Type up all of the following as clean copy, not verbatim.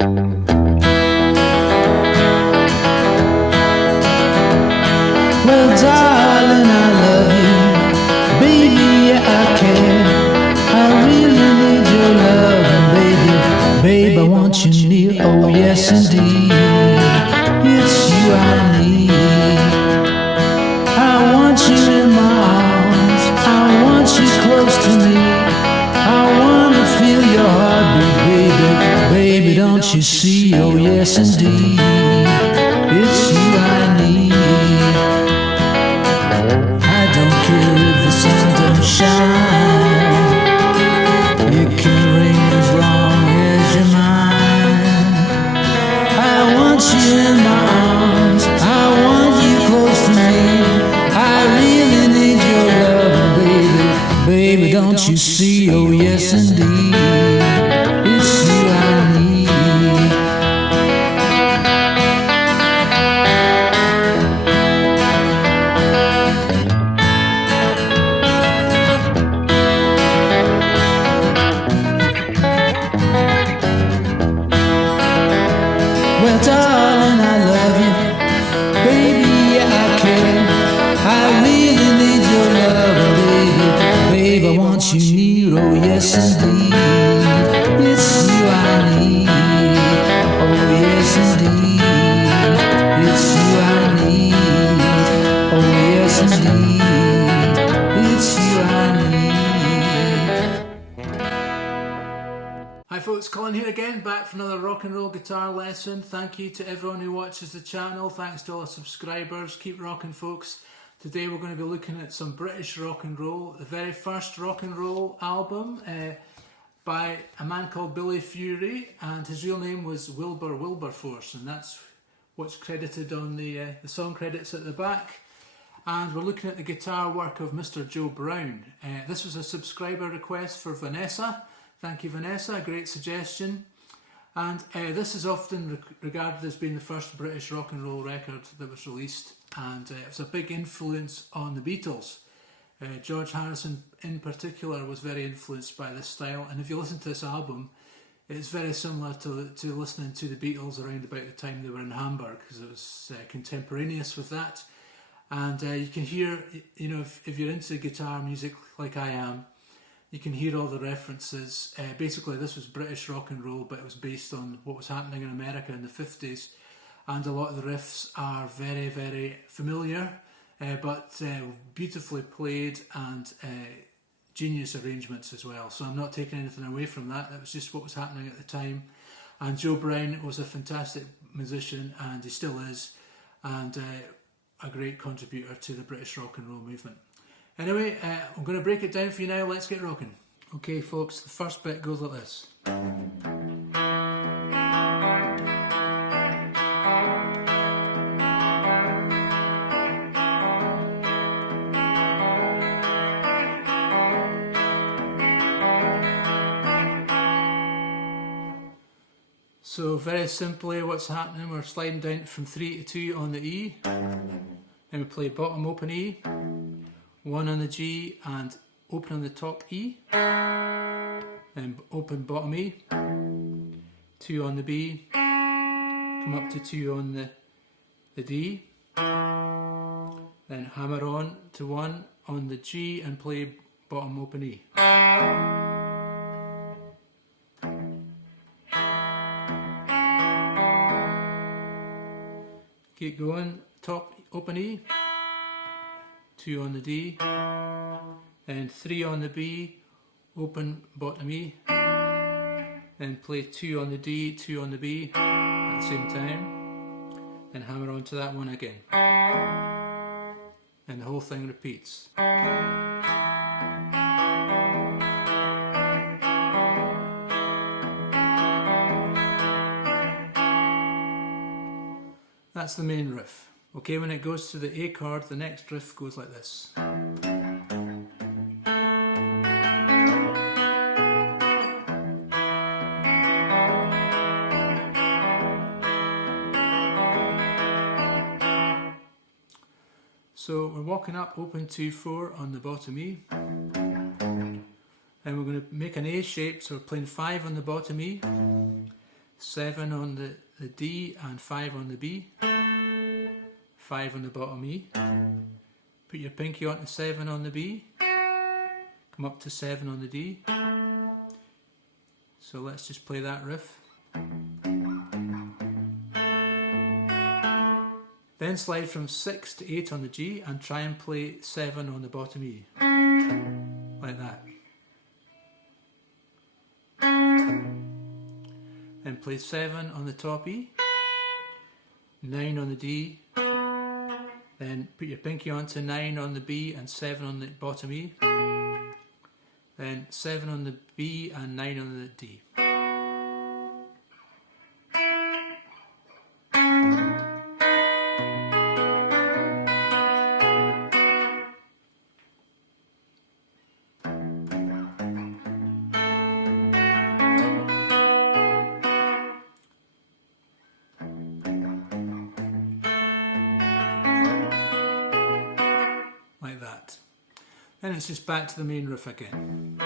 Well, darling, I love you. Baby, yeah, I care. I really need your love, and babe, I want you near. Oh, yes, indeed. It's you I need. I want you in my arms. I want you close to me. I want to feel your heartbeat, baby, don't you see? Oh, yes, indeed. It's you I need. I don't care if the sun don't shine. You can ring as long as you're mine. I want you in my arms. I want you close to me. I really need your love, baby, don't you see? Oh, yes, indeed. It's you I need. Well, darling, I love you. Baby, yeah, I care. I really need your love, babe, I want you near. Oh, yes, indeed. It's you I need. Oh, yes, indeed. It's you I need. Oh, yes, indeed. It's you I need. Hi folks, Colin here again, back for another rock and roll guitar lesson. Thank you to everyone who watches the channel. Thanks to all the subscribers. Keep rocking, folks. Today we're going to be looking at some British rock and roll. The very first rock and roll album by a man called Billy Fury, and his real name was Wilberforce, and that's what's credited on the song credits at the back. And we're looking at the guitar work of Mr. Joe Brown. This was a subscriber request for Vanessa. Thank you, Vanessa, a great suggestion. And this is often regarded as being the first British rock and roll record that was released, and it was a big influence on the Beatles. George Harrison in particular was very influenced by this style, and if you listen to this album, it's very similar to listening to the Beatles around about the time they were in Hamburg, because it was contemporaneous with that. And you can hear, you know, if you're into guitar music like I am, you can hear all the references. Basically, this was British rock and roll, but it was based on what was happening in America in the 50s. And a lot of the riffs are very, very familiar, but beautifully played, and genius arrangements as well. So I'm not taking anything away from that. That was just what was happening at the time. And Joe Brown was a fantastic musician, and he still is, and a great contributor to the British rock and roll movement. Anyway, I'm going to break it down for you now. Let's get rocking. Okay folks, the first bit goes like this. So very simply what's happening, we're sliding down from 3 to 2 on the E. Then we play bottom open E, 1 on the G and open on the top E, then open bottom E, 2 on the B, come up to 2 on the D, then hammer on to 1 on the G and play bottom open E. Keep going, top open E, 2 on the D, and 3 on the B, open bottom E, then play 2 on the D, 2 on the B at the same time, then hammer on to that one again, and the whole thing repeats. That's the main riff. Okay, when it goes to the A chord, the next riff goes like this. So we're walking up open 2-4 on the bottom E, and we're going to make an A shape, so we're playing 5 on the bottom E, 7 on the D and 5 on the B, 5 on the bottom E. Put your pinky onto 7 on the B, come up to 7 on the D. So let's just play that riff. Then slide from 6 to 8 on the G and try and play 7 on the bottom E. Like that. Then play 7 on the top E, 9 on the D, then put your pinky onto 9 on the B and 7 on the bottom E, then 7 on the B and 9 on the D. Like that. Then it's just back to the main riff again.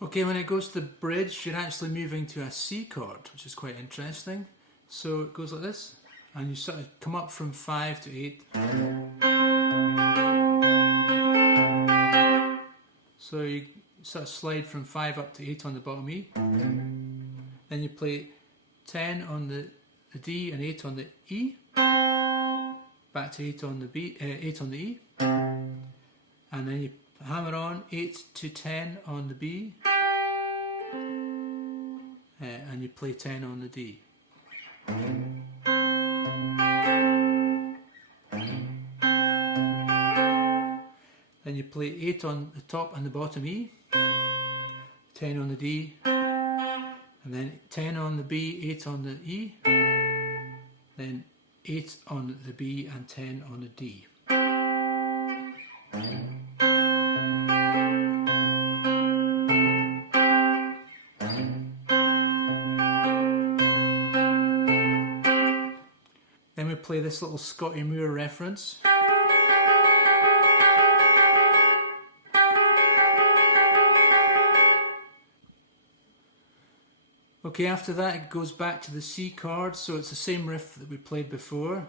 Okay, when it goes to the bridge, you're actually moving to a C chord, which is quite interesting. So it goes like this, and you sort of come up from 5 to 8. So you sort of slide from 5 up to 8 on the bottom E. Then you play 10 on the D and 8 on the E. Back to 8 on the B, 8 on the E. And then you hammer on 8 to 10 on the B. And you play 10 on the D. Then you play 8 on the top and the bottom E, 10 on the D, and then 10 on the B, 8 on the E, then 8 on the B and 10 on the D. Then we play this little Scotty Moore reference. Okay, after that it goes back to the C chord, so it's the same riff that we played before.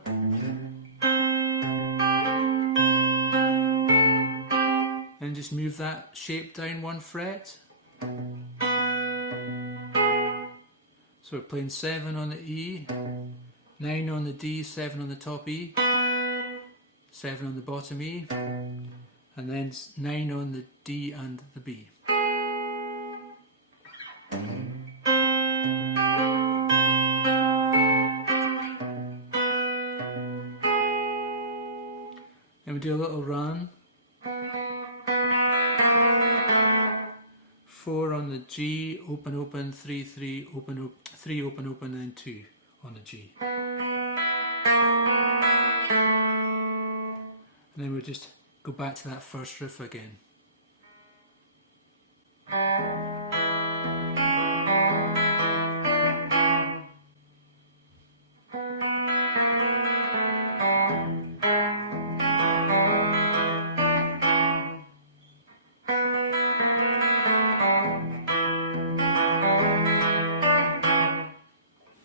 And just move that shape down 1 fret. So we're playing 7 on the E, 9 on the D, 7 on the top E, 7 on the bottom E, and then 9 on the D and the B. Then we do a little run. 4 on the G, open, open, 3, 3, open, 3, open, open, then 2 on the G. And then we'll just go back to that first riff again.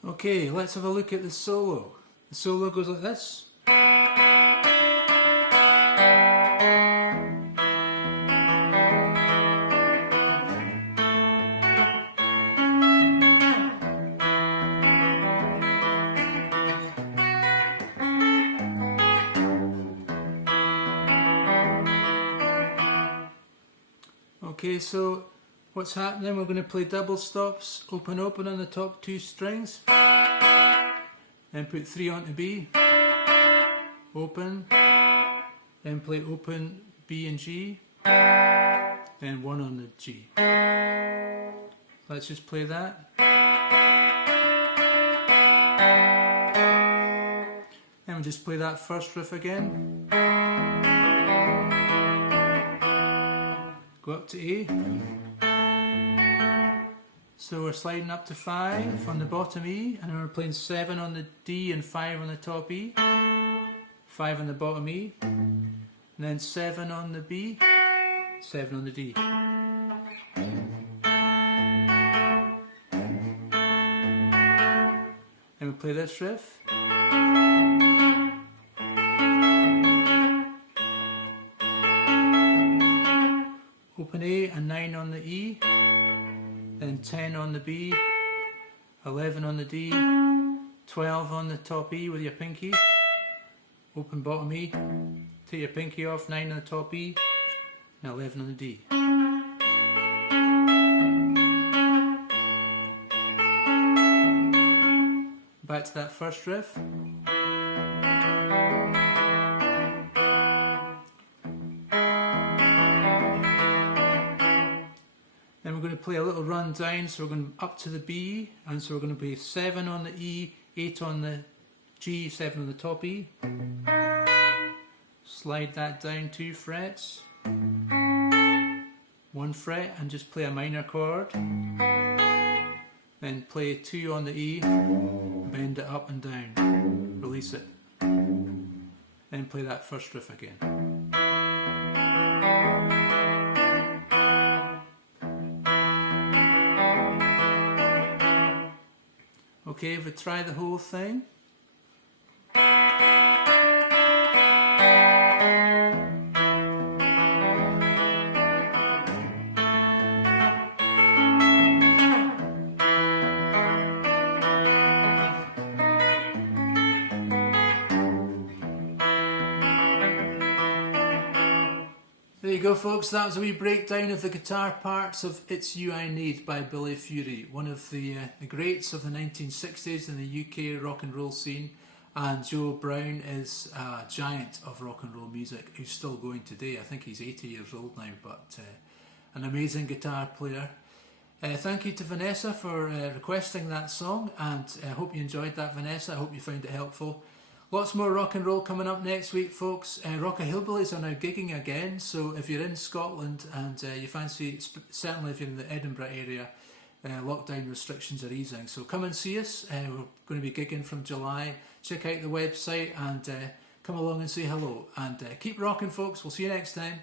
Okay, let's have a look at the solo. The solo goes like this. Okay, so what's happening? We're going to play double stops, open, open on the top 2 strings. Then put 3 onto B, open, then play open B and G, then 1 on the G. Let's just play that. Then we'll just play that first riff again. Go up to A. So we're sliding up to 5 on the bottom E, and then we're playing 7 on the D and 5 on the top E, 5 on the bottom E, and then 7 on the B, 7 on the D. And we play this riff. Open A and 9 on the E, then 10 on the B, 11 on the D, 12 on the top E with your pinky, open bottom E, take your pinky off, 9 on the top E, and 11 on the D. Back to that first riff. Then we're going to play a little run down, so we're going up to the B, and so we're going to play 7 on the E, 8 on the G, 7 on the top E. Slide that down 2 frets, 1 fret, and just play a minor chord. Then play 2 on the E, bend it up and down, release it. Then play that first riff again. Okay, if we try the whole thing. There you go, folks. That was a wee breakdown of the guitar parts of It's You I Need by Billy Fury, one of the greats of the 1960s in the UK rock and roll scene. And Joe Brown is a giant of rock and roll music who's still going today. I think he's 80 years old now, but an amazing guitar player. Thank you to Vanessa for requesting that song, and I hope you enjoyed that, Vanessa. I hope you found it helpful. Lots more rock and roll coming up next week, folks. Rock Hillbillies are now gigging again, so if you're in Scotland and you fancy, certainly if you're in the Edinburgh area, lockdown restrictions are easing. So come and see us. We're going to be gigging from July. Check out the website and come along and say hello. And keep rocking, folks. We'll see you next time.